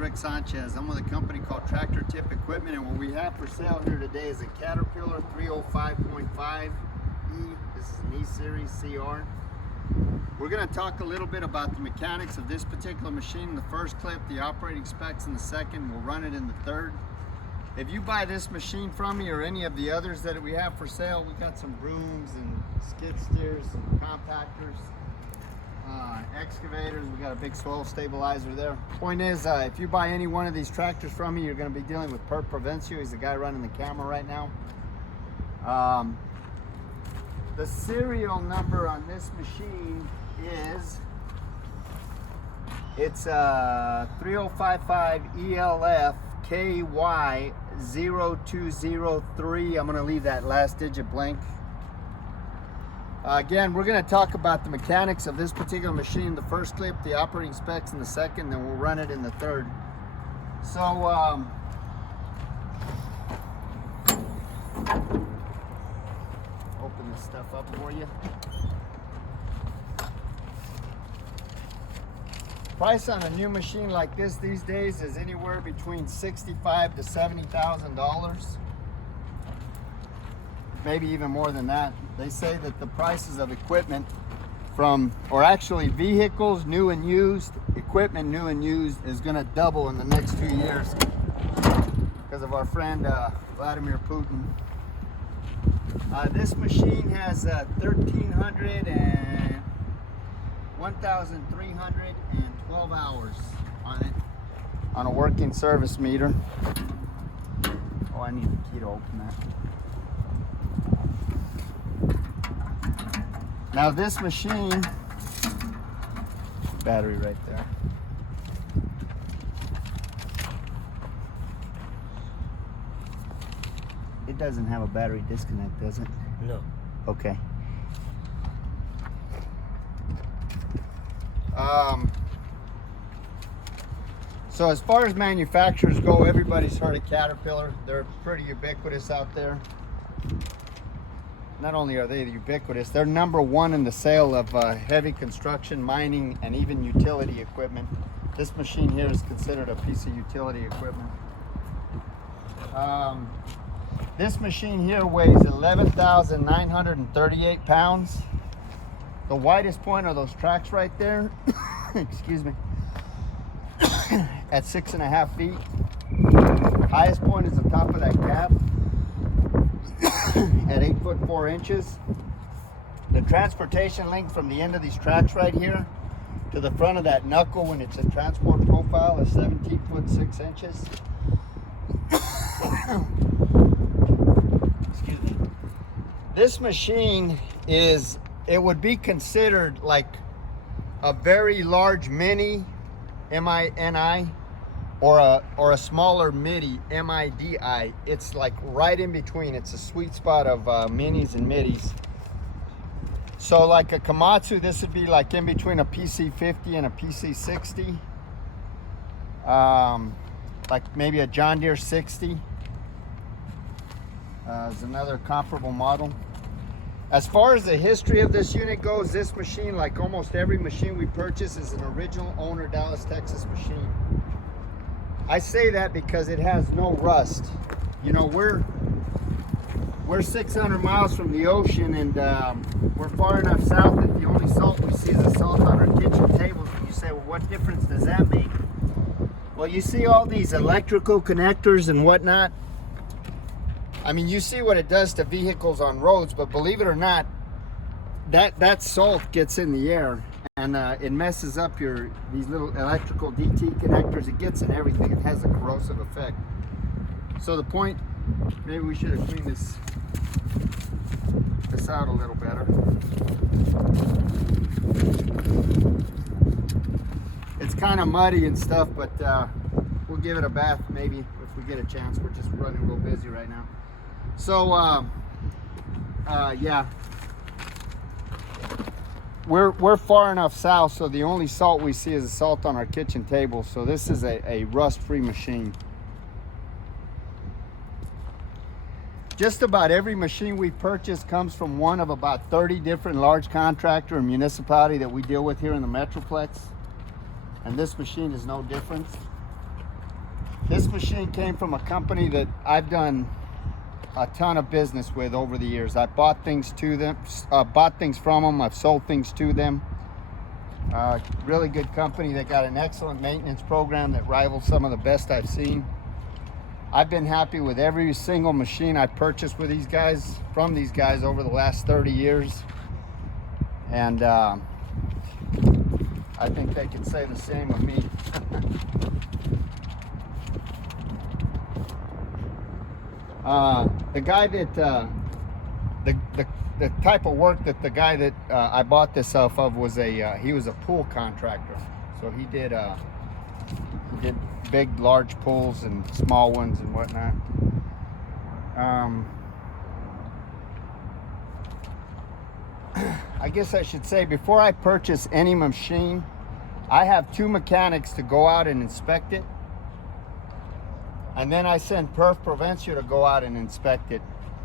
Rick Sanchez. I'm with a company called Tractor Tip Equipment, and what we have for sale here today is a Caterpillar 305.5E. This is an E-Series CR. We're going to talk a little bit about the mechanics of this particular machine in the first clip, the operating specs in the second. We'll run it in the third. If you buy this machine from me or any of the others that we have for sale, we got some brooms and skid steers, some compactors, excavators. We got a big soil stabilizer there. Point is, if you buy any one of these tractors from me, you're going to be dealing with Perp Prevents You. He's the guy running the camera right now. The serial number on this machine is, it's 3055 ELF KY0203. I'm going to leave that last digit blank. Again, we're going to talk about the mechanics of this particular machine in the first clip, the operating specs in the second, then we'll run it in the third. So, open this stuff up for you. Price on a new machine like this these days is anywhere between $65,000 to $70,000. Maybe even more than that. They say that the prices of equipment from, or actually vehicles, new and used, equipment new and used, is going to double in the next 2 years because of our friend Vladimir Putin. This machine has 1,312 hours on it, on a working service meter. Oh, I need the key to open that. Now this machine, battery right there. It doesn't have a battery disconnect, does it? No. Okay. So as far as manufacturers go, everybody's heard of Caterpillar. They're pretty ubiquitous out there. Not only are they ubiquitous, they're number one in the sale of heavy construction, mining, and even utility equipment. This machine here is considered a piece of utility equipment. This machine here weighs 11,938 pounds. The widest point are those tracks right there, excuse me, at 6.5 feet. Highest point is the top of that cab at 8 foot 4 inches. The transportation length from the end of these tracks right here to the front of that knuckle when it's a transport profile is 17 foot 6 inches. Excuse me. This machine is, it would be considered like a very large mini, M-I-N-I, or a smaller midi, M-I-D-I. It's like right in between. It's a sweet spot of minis and middies. So like a Komatsu, this would be like in between a PC50 and a PC60. Like maybe a John Deere 60 is another comparable model. As far as the history of this unit goes, this machine, like almost every machine we purchase, is an original owner Dallas, Texas machine. I say that because it has no rust. You know, we're 600 miles from the ocean, and we're far enough south that the only salt we see is the salt on our kitchen tables. And you say, well, what difference does that make? Well, you see all these electrical connectors and whatnot. I mean, you see what it does to vehicles on roads, but believe it or not, that salt gets in the air, and it messes up these little electrical DT connectors. It gets in everything. It has a corrosive effect. So the point, maybe we should have cleaned this out a little better. It's kind of muddy and stuff, but we'll give it a bath maybe if we get a chance. We're just running real busy right now. So yeah, we're far enough south, so the only salt we see is the salt on our kitchen table. So this is a rust-free machine. Just about every machine we purchase comes from one of about 30 different large contractor and municipality that we deal with here in the Metroplex. And this machine is no different. This machine came from a company that I've done a ton of business with over the years. I bought things to them, bought things from them. I've sold things to them. Really good company. They got an excellent maintenance program that rivals some of the best I've seen. I've been happy with every single machine I purchased with these guys, from these guys over the last 30 years. And I think they can say the same of me. The guy that, the type of work that the guy that I bought this off of was he was a pool contractor. So he did big, large pools and small ones and whatnot. I guess I should say, before I purchase any machine, I have 2 mechanics to go out and inspect it. And then I send Perf Provencio to go out and inspect it.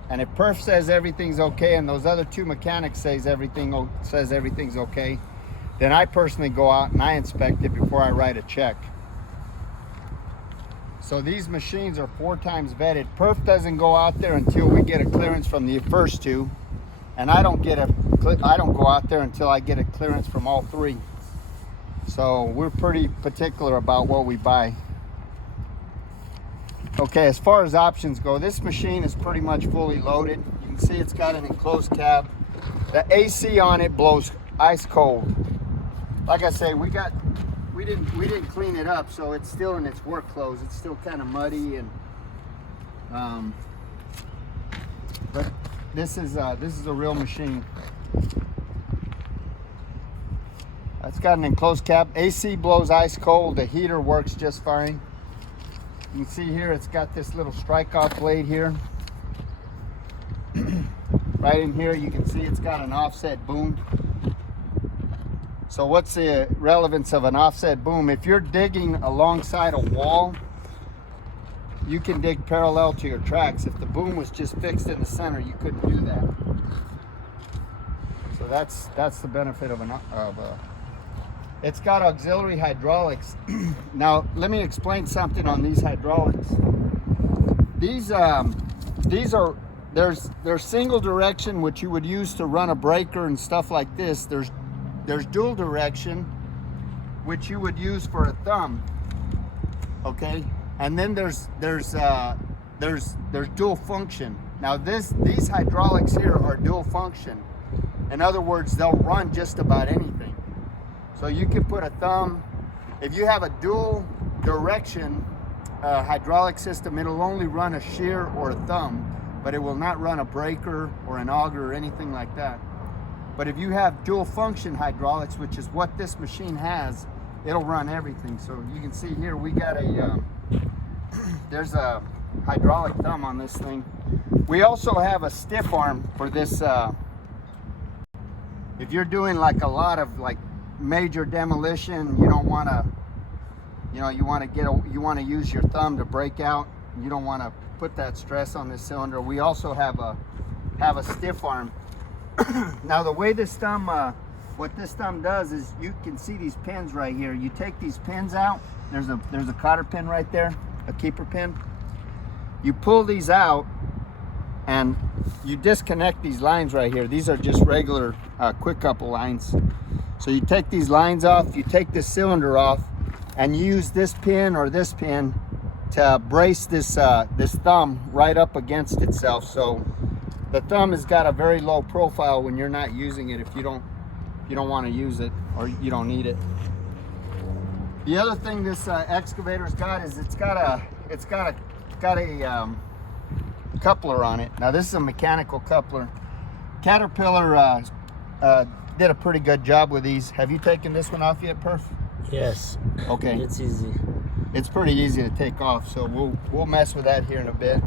And if Perf says everything's okay and those other 2 mechanics says everything's okay, then I personally go out and I inspect it before I write a check. So these machines are 4 times vetted. Perf doesn't go out there until we get a clearance from the first 2, and I don't go out there until I get a clearance from all 3. So we're pretty particular about what we buy. Okay, as far as options go, this machine is pretty much fully loaded. You can see it's got an enclosed cab. The AC on it blows ice cold. Like I say, we didn't clean it up, so it's still in its work clothes. It's still kind of muddy, and but this is a real machine. It's got an enclosed cab. AC blows ice cold. The heater works just fine. You can see here it's got this little strike-off blade here. Right in here you can see it's got an offset boom. So what's the relevance of an offset boom? If you're digging alongside a wall, you can dig parallel to your tracks. If the boom was just fixed in the center, you couldn't do that. So that's the benefit of it's got auxiliary hydraulics. Now let me explain something on these hydraulics. These there's single direction, which you would use to run a breaker and stuff like this. There's dual direction, which you would use for a thumb. Okay, and then there's dual function. Now these hydraulics here are dual function. In other words, they'll run just about anything. So you can put a thumb. If you have a dual direction hydraulic system, it'll only run a shear or a thumb, but it will not run a breaker or an auger or anything like that. But if you have dual function hydraulics, which is what this machine has, it'll run everything. So you can see here we got there's a hydraulic thumb on this thing. We also have a stiff arm for this. If you're doing like a lot of like major demolition, you don't want to, you want to use your thumb to break out. You don't want to put that stress on this cylinder. We also have a stiff arm. Now the way this thumb, what this thumb does is, you can see these pins right here. You take these pins out. There's a cotter pin right there, a keeper pin. You pull these out and you disconnect these lines right here. These are just regular quick couple lines. So you take these lines off, you take this cylinder off, and you use this pin or this pin to brace this thumb right up against itself. So the thumb has got a very low profile when you're not using it, if you don't want to use it or you don't need it. The other thing this excavator's got is it's got a coupler on it. Now this is a mechanical coupler. Caterpillar did a pretty good job with these. Have you taken this one off yet, Perf? Yes. Okay. It's easy. It's pretty easy to take off, so we'll mess with that here in a bit.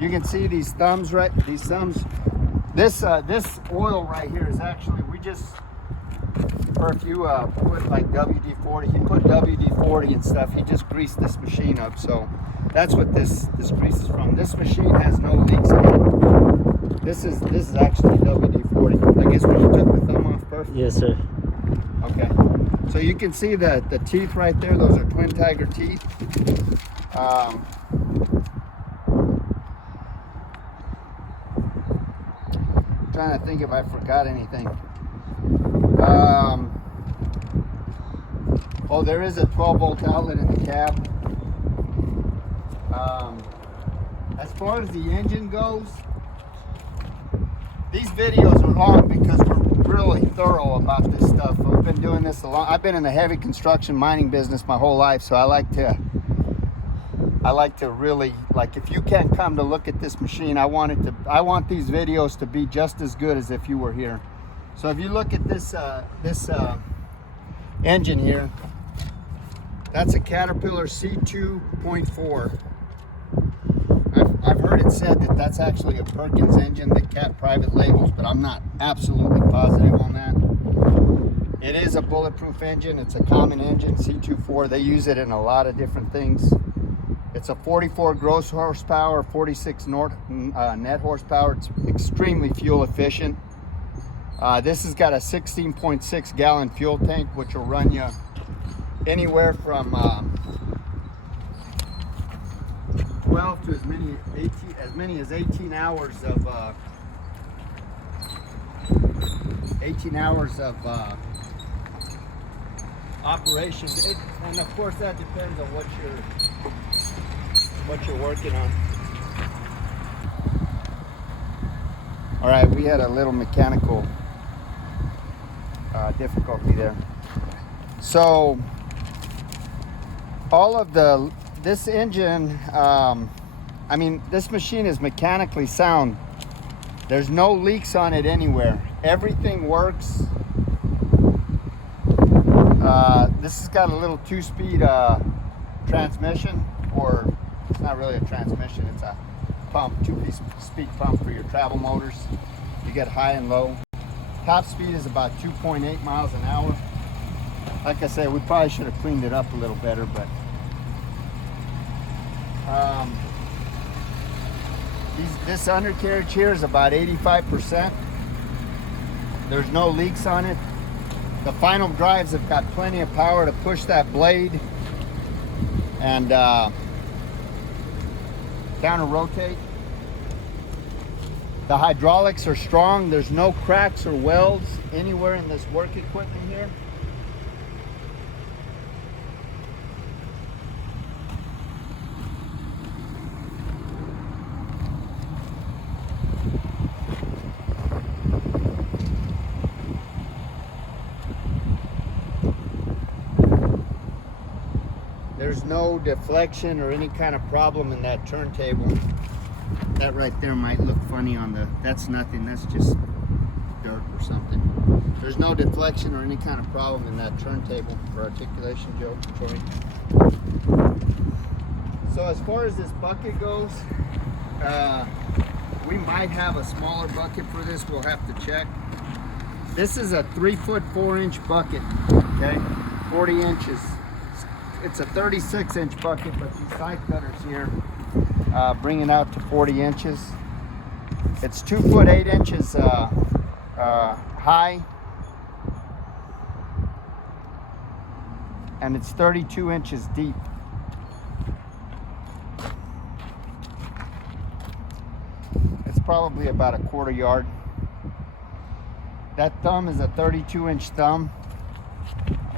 You can see these thumbs, right? These thumbs. This oil right here is actually, or if you put like WD-40, you put WD-40 and stuff, you just grease this machine up. So that's what this grease is from. This machine has no leaks in it. This is actually WD-40. I guess when you took the thumb off, Perf? Yes, sir. Okay. So you can see the teeth right there. Those are twin tiger teeth. Trying to think if I forgot anything. Oh, there is a 12-volt outlet in the cab. As far as the engine goes, these videos are long because we're really thorough about this stuff. We've been doing this a long. I've been in the heavy construction mining business my whole life, so I like to really, like, if you can't come to look at this machine, I want these videos to be just as good as if you were here. So if you look at this engine here, that's a Caterpillar C2.4. I've heard it said that that's actually a Perkins engine that Cat private labels, but I'm not absolutely positive on that. It is a bulletproof engine. It's a common engine, C2.4. They use it in a lot of different things. It's a 44 gross horsepower, 46 net horsepower. It's extremely fuel efficient. This has got a 16.6 gallon fuel tank, which will run you anywhere from 12 to as many as 18 hours of operation. And of course that depends on what you're working on. All right, we had a little mechanical difficulty there. So all of this engine, I mean, this machine is mechanically sound. There's no leaks on it anywhere. Everything works. This has got a little 2-speed transmission, or it's not really a transmission, it's a pump, 2-speed pump for your travel motors. You get high and low. Top speed is about 2.8 miles an hour. Like I said, we probably should have cleaned it up a little better, but this undercarriage here is about 85%. There's no leaks on it. The final drives have got plenty of power to push that blade and counter rotate. The hydraulics are strong. There's no cracks or welds anywhere in this work equipment here. There's no deflection or any kind of problem in that turntable. That right there might look funny on that's nothing, that's just dirt or something. There's no deflection or any kind of problem in that turntable for articulation, Troy. So as far as this bucket goes, we might have a smaller bucket for this, we'll have to check. This is a 3-foot 4-inch bucket, okay, 40 inches. It's a 36-inch bucket, but these side cutters here bring it out to 40 inches. It's 2 foot 8 inches high, and it's 32 inches deep. It's probably about a 1/4 yard. That thumb is a 32-inch thumb,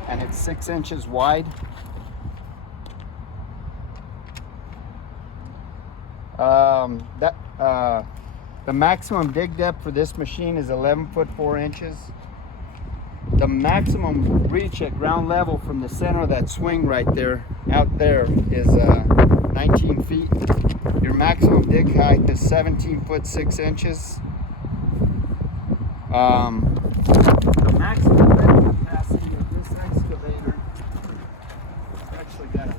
and it's 6 inches wide. The maximum dig depth for this machine is 11 foot 4 inches. The maximum reach at ground level from the center of that swing right there, out there, is 19 feet. Your maximum dig height is 17 foot 6 inches. The maximum lift capacity of this excavator, actually got a lift.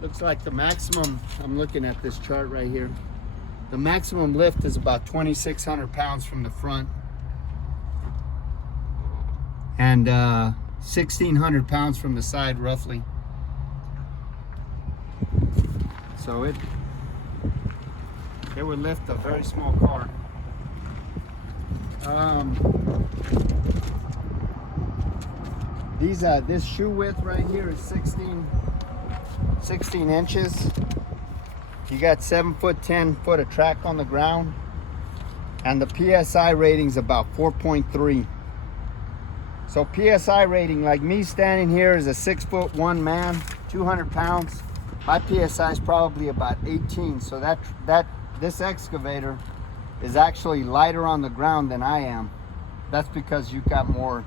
Looks like the maximum, I'm looking at this chart right here, the maximum lift is about 2,600 pounds from the front and 1,600 pounds from the side, roughly. So it would lift a very small car. This shoe width right here is 16 inches. You got 7 foot, 10 foot of track on the ground, and the PSI rating is about 4.3. So PSI rating, like me standing here as a 6'1" man, 200 pounds, my PSI is probably about 18. So this excavator is actually lighter on the ground than I am. That's because you've got more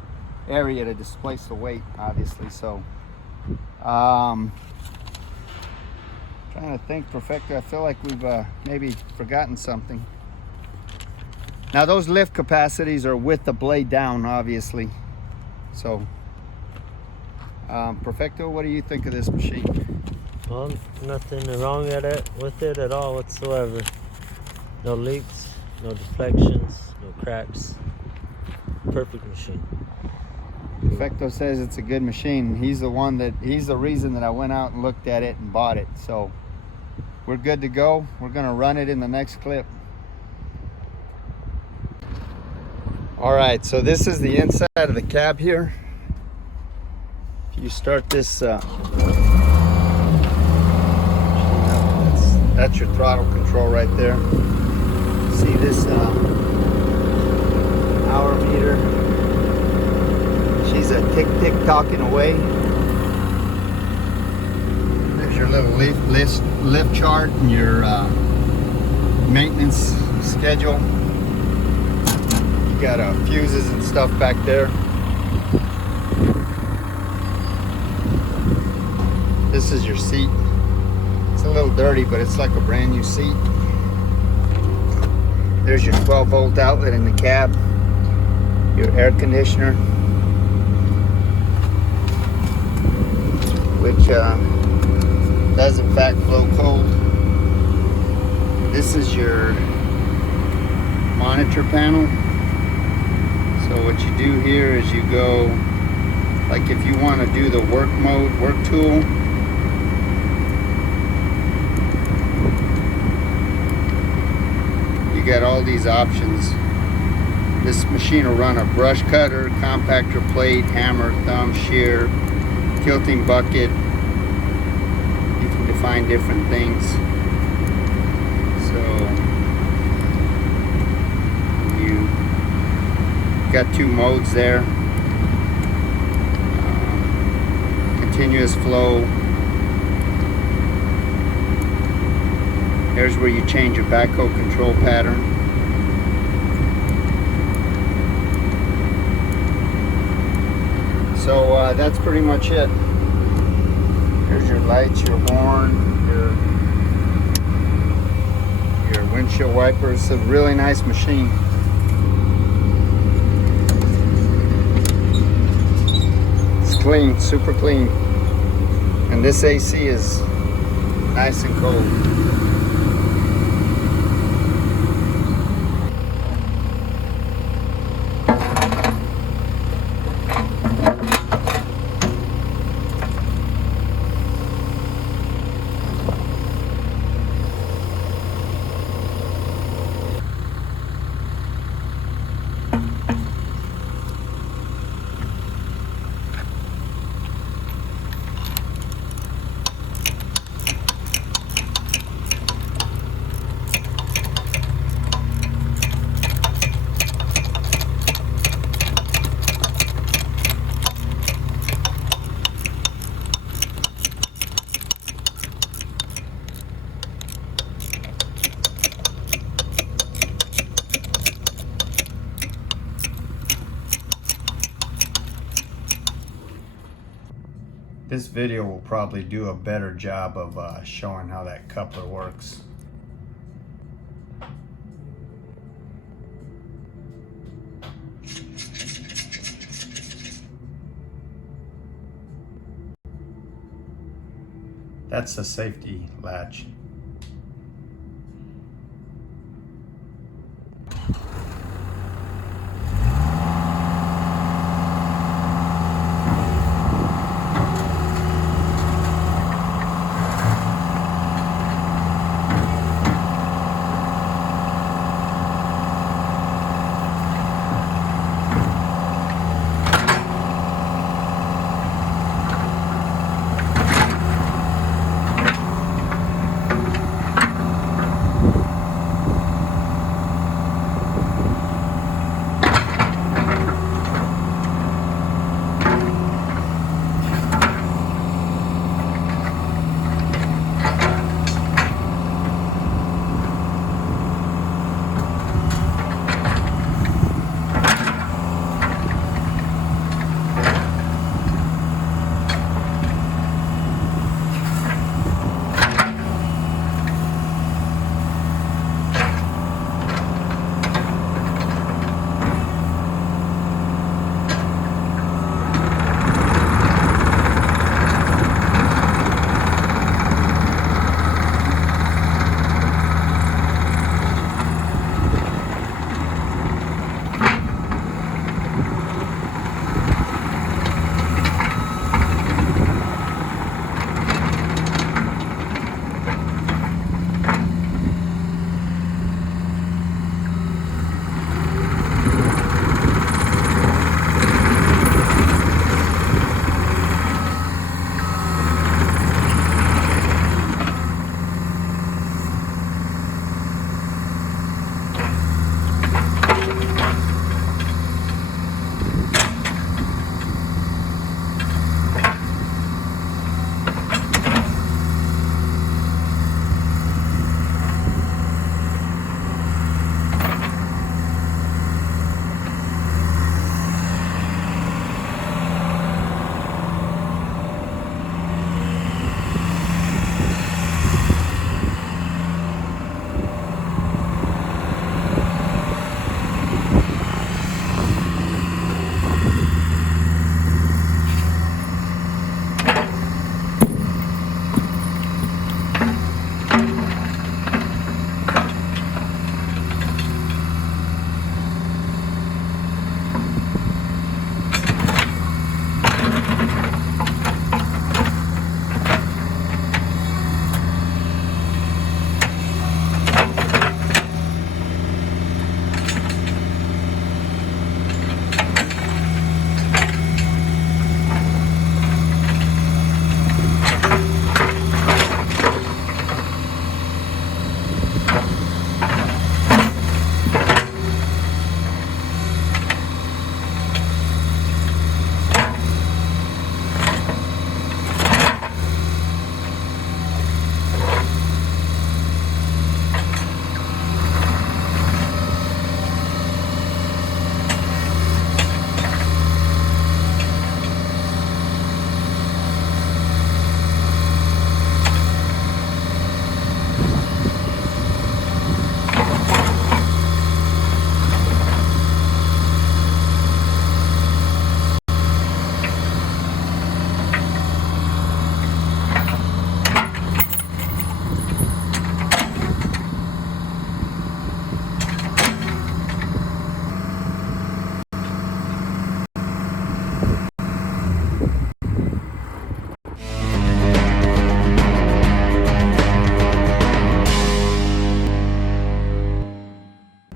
area to displace the weight, obviously. So trying to think, Perfecto, I feel like we've maybe forgotten something. Now those lift capacities are with the blade down, obviously. So Perfecto, what do you think of this machine? Well, nothing wrong with it at all whatsoever. No leaks, no deflections, no cracks. Perfect machine. Perfecto says it's a good machine. He's the reason that I went out and looked at it and bought it. So we're good to go. We're gonna run it in the next clip. All right, so this is the inside of the cab here. If you start this, that's your throttle control right there. See this hour meter? She's a tick talking away. There's your little lift chart and your maintenance schedule. You got fuses and stuff back there. This is your seat. It's a little dirty, but it's like a brand new seat. There's your 12-volt outlet in the cab. Your air conditioner, which does in fact blow cold. This is your monitor panel. So what you do here is you go, like if you want to do the work mode, work tool, you got all these options. This machine will run a brush cutter, compactor plate, hammer, thumb, shear, tilting bucket. You can define different things. So you got two modes there. Continuous flow. There's where you change your backhoe control pattern. So that's pretty much it. Here's your lights, your horn, your windshield wipers. It's a really nice machine. It's clean, super clean. And this AC is nice and cold. This video will probably do a better job of showing how that coupler works. That's the safety latch.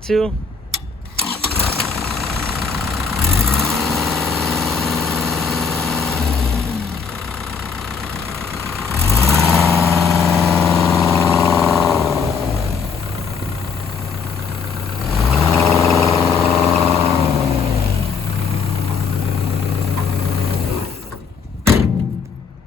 too.